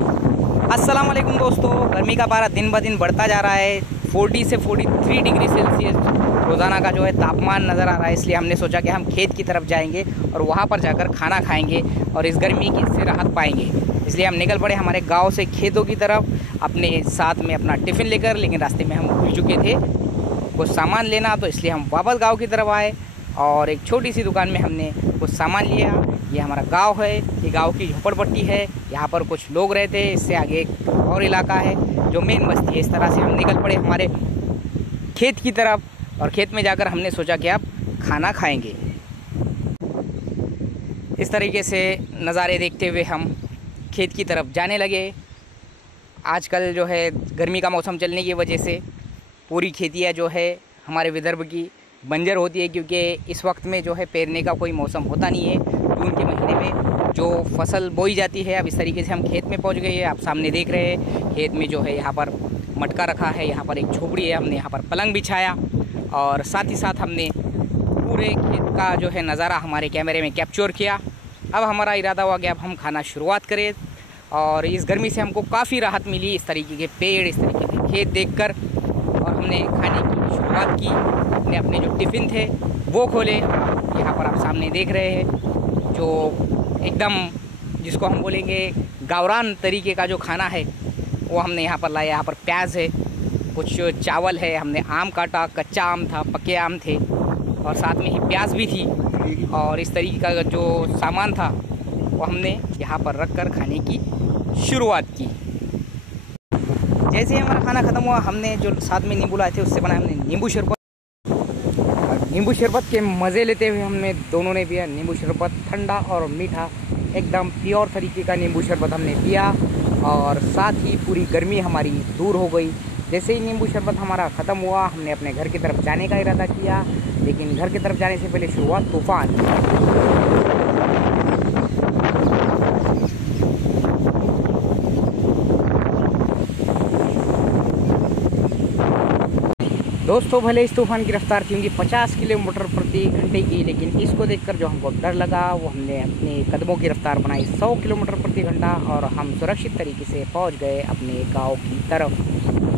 अस्सलाम वालेकुम दोस्तों। गर्मी का पारा दिन ब दिन बढ़ता जा रहा है। 40 से 43 डिग्री सेल्सियस रोज़ाना का जो है तापमान नज़र आ रहा है। इसलिए हमने सोचा कि हम खेत की तरफ जाएंगे और वहाँ पर जाकर खाना खाएंगे और इस गर्मी की से राहत पाएंगे। इसलिए हम निकल पड़े हमारे गांव से खेतों की तरफ, अपने साथ में अपना टिफ़िन लेकर। लेकिन रास्ते में हम भूल चुके थे कुछ सामान लेना, तो इसलिए हम वापस गाँव की तरफ आए और एक छोटी सी दुकान में हमने कुछ सामान लिया। ये हमारा गांव है, ये गांव की झोपड़पट्टी है। यहाँ पर कुछ लोग रहते हैं। इससे आगे एक और इलाका है जो मेन बस्ती है। इस तरह से हम निकल पड़े हमारे खेत की तरफ और खेत में जाकर हमने सोचा कि अब खाना खाएंगे। इस तरीके से नज़ारे देखते हुए हम खेत की तरफ जाने लगे। आजकल जो है गर्मी का मौसम चलने की वजह से पूरी खेतियाँ जो है हमारे विदर्भ की बंजर होती है, क्योंकि इस वक्त में जो है पेरने का कोई मौसम होता नहीं है। जून के महीने में जो फसल बोई जाती है। अब इस तरीके से हम खेत में पहुंच गए हैं। आप सामने देख रहे हैं खेत में जो है यहाँ पर मटका रखा है, यहाँ पर एक झोपड़ी है। हमने यहाँ पर पलंग बिछाया और साथ ही साथ हमने पूरे खेत का जो है नज़ारा हमारे कैमरे में कैप्चर किया। अब हमारा इरादा हुआ कि अब हम खाना शुरुआत करें और इस गर्मी से हमको काफ़ी राहत मिली। इस तरीके के पेड़, इस तरीके के खेत देखकर, और हमने खाने की शुरुआत की। अपने जो टिफ़िन थे वो खोले। यहाँ पर आप सामने देख रहे हैं जो एकदम जिसको हम बोलेंगे गावरान तरीके का जो खाना है वो हमने यहाँ पर लाया। यहाँ पर प्याज है, कुछ चावल है, हमने आम काटा, कच्चा आम था, पके आम थे और साथ में ही प्याज भी थी। और इस तरीके का जो सामान था वो हमने यहाँ पर रख कर खाने की शुरुआत की। जैसे ही हमारा खाना ख़त्म हुआ, हमने जो साथ में नींबू लाए थे उससे बनाया हमने नींबू शरबत। नींबू शरबत के मज़े लेते हुए हमने दोनों ने पिया नींबू शरबत। ठंडा और मीठा एकदम प्योर तरीके का नींबू शरबत हमने पिया और साथ ही पूरी गर्मी हमारी दूर हो गई। जैसे ही नींबू शरबत हमारा ख़त्म हुआ, हमने अपने घर की तरफ जाने का इरादा किया। लेकिन घर की तरफ जाने से पहले शुरुआत तूफ़ान। दोस्तों, भले इस तूफ़ान की रफ्तार थी उनकी 50 किलोमीटर प्रति घंटे की, लेकिन इसको देखकर जो हमको डर लगा वो हमने अपने कदमों की रफ्तार बनाई 100 किलोमीटर प्रति घंटा और हम सुरक्षित तरीके से पहुंच गए अपने गांव की तरफ।